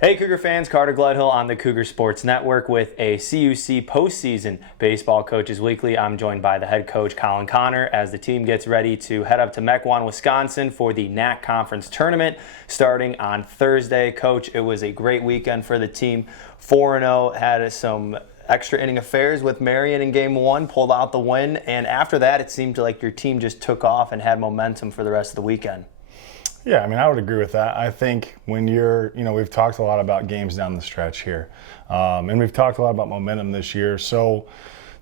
Hey Cougar fans, Carter Gledhill on the Cougar Sports Network with a CUC postseason baseball coaches weekly. I'm joined by the head coach Kolin Conner as the team gets ready to head up to Mequon, Wisconsin for the NACC Conference Tournament starting on Thursday. Coach, it was a great weekend for the team. 4-0, had some extra inning affairs with Marion in game one, pulled out the win, and after that it seemed like your team just took off and had momentum for the rest of the weekend. Yeah, I would agree with that. I think when we've talked a lot about games down the stretch here, and we've talked a lot about momentum this year. So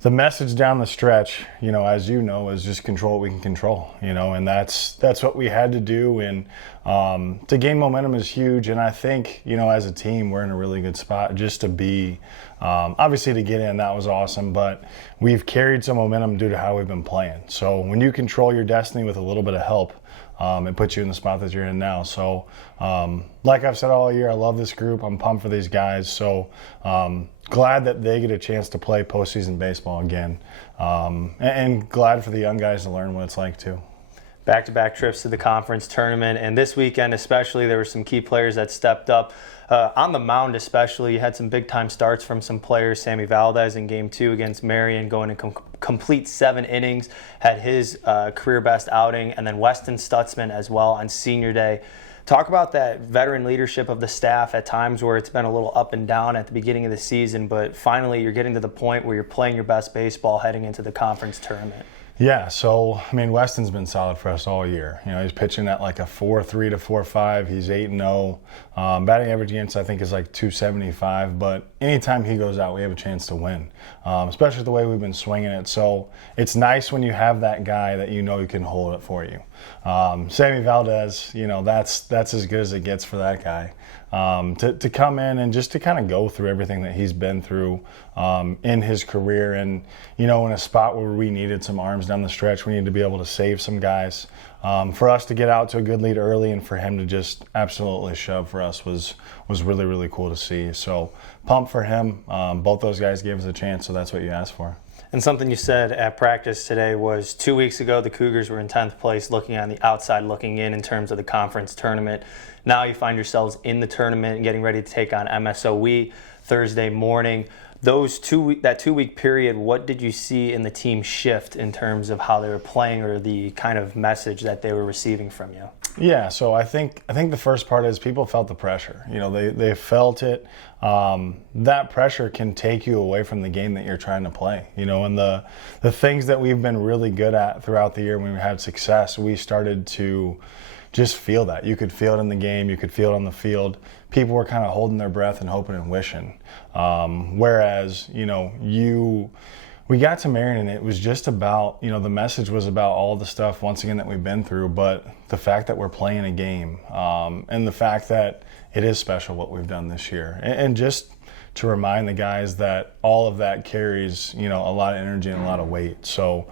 the message down the stretch, as you know, is just control what we can control, and that's what we had to do. And to gain momentum is huge. And I think, as a team, we're in a really good spot just to be, obviously to get in, that was awesome, but we've carried some momentum due to how we've been playing. So when you control your destiny with a little bit of help, it puts you in the spot that you're in now. So, like I've said all year, I love this group. I'm pumped for these guys. So, glad that they get a chance to play postseason baseball again. And glad for the young guys to learn what it's like too. Back-to-back trips to the conference tournament, and this weekend especially, there were some key players that stepped up. On the mound especially, you had some big-time starts from some players. Sammy Valdez in Game 2 against Marion going to complete 7 innings, had his career-best outing, and then Weston Stutzman as well on Senior Day. Talk about that veteran leadership of the staff at times where it's been a little up and down at the beginning of the season, but finally you're getting to the point where you're playing your best baseball heading into the conference tournament. Yeah, so, Weston's been solid for us all year. He's pitching at like a 4.3 to 4.5. He's 8-0. Batting average against, I think, is like 275. But anytime he goes out, we have a chance to win, especially the way we've been swinging it. So it's nice when you have that guy that you can hold it for you. Sammy Valdez, that's as good as it gets for that guy. To come in and just to kind of go through everything that he's been through in his career, and in a spot where we needed some arms down the stretch, we needed to be able to save some guys. For us to get out to a good lead early and for him to just absolutely shove for us was really, really cool to see. So pumped for him. Both those guys gave us a chance, so that's what you asked for. And something you said at practice today was 2 weeks ago the Cougars were in 10th place looking on the outside looking in terms of the conference tournament. Now you find yourselves in the tournament and getting ready to take on MSOE Thursday morning. That 2 week period, what did you see in the team shift in terms of how they were playing or the kind of message that they were receiving from you? Yeah, so I think the first part is people felt the pressure. They felt it. That pressure can take you away from the game that you're trying to play. And the things that we've been really good at throughout the year when we had success, we started to just feel that. You could feel it in the game. You could feel it on the field. People were kind of holding their breath and hoping and wishing. Whereas, we got to Marion and it was just about, the message was about all the stuff, once again, that we've been through, but the fact that we're playing a game and the fact that it is special what we've done this year. And just to remind the guys that all of that carries, a lot of energy and a lot of weight. So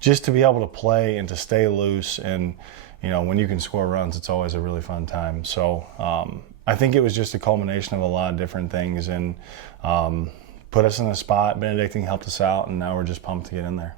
just to be able to play and to stay loose and, when you can score runs, it's always a really fun time. So I think it was just a culmination of a lot of different things and put us in a spot. Benedictine helped us out, and now we're just pumped to get in there.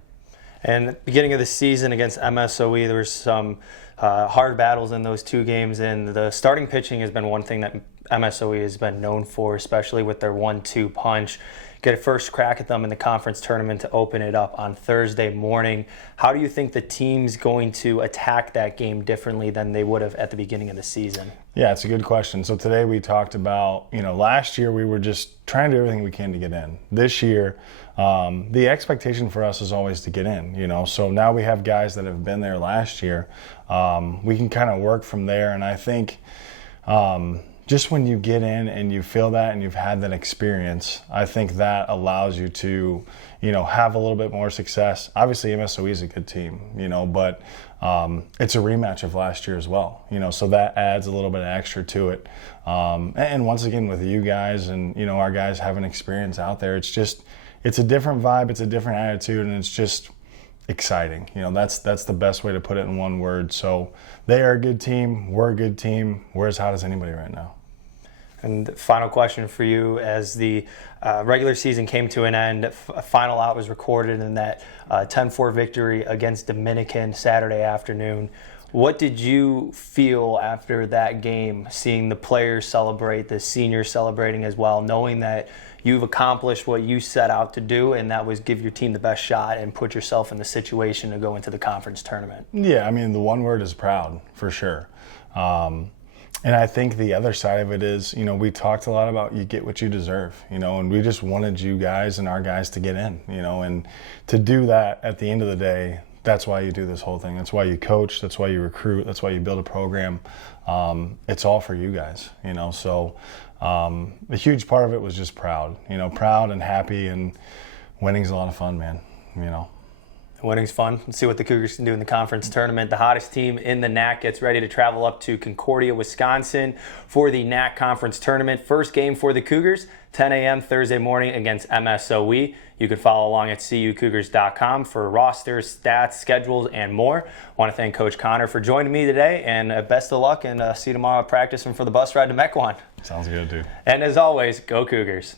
And at the beginning of the season against MSOE, there was some hard battles in those 2 games, and the starting pitching has been one thing that MSOE has been known for, especially with their 1-2 punch. Get a first crack at them in the conference tournament to open it up on Thursday morning. How do you think the team's going to attack that game differently than they would have at the beginning of the season? Yeah, it's a good question. So today we talked about, last year we were just trying to do everything we can to get in. This year, the expectation for us is always to get in, So now we have guys that have been there last year. We can kind of work from there. And I think just when you get in and you feel that and you've had that experience, I think that allows you to, have a little bit more success. Obviously, MSOE is a good team, but it's a rematch of last year as well, so that adds a little bit of extra to it. And once again, with you guys and, our guys having experience out there, it's a different vibe, it's a different attitude, and it's just exciting. That's the best way to put it in one word. So they are a good team. We're a good team. We're as hot as anybody right now. And final question for you, as the regular season came to an end, a final out was recorded in that 10-4 victory against Dominican Saturday afternoon. What did you feel after that game, seeing the players celebrate, the seniors celebrating as well, knowing that you've accomplished what you set out to do, and that was give your team the best shot and put yourself in the situation to go into the conference tournament? Yeah, I mean, the one word is proud, for sure. And I think the other side of it is, we talked a lot about you get what you deserve, and we just wanted you guys and our guys to get in, and to do that at the end of the day, that's why you do this whole thing. That's why you coach. That's why you recruit. That's why you build a program. It's all for you guys, So a huge part of it was just proud, proud and happy, and winning's a lot of fun, man, Winning's fun. Let's see what the Cougars can do in the conference tournament. The hottest team in the NACC gets ready to travel up to Concordia, Wisconsin for the NACC Conference Tournament. First game for the Cougars, 10 a.m. Thursday morning against MSOE. You can follow along at CUCougars.com for rosters, stats, schedules, and more. I want to thank Coach Conner for joining me today, and best of luck, and see you tomorrow at practice and for the bus ride to Mequon. Sounds good, dude. And as always, go Cougars.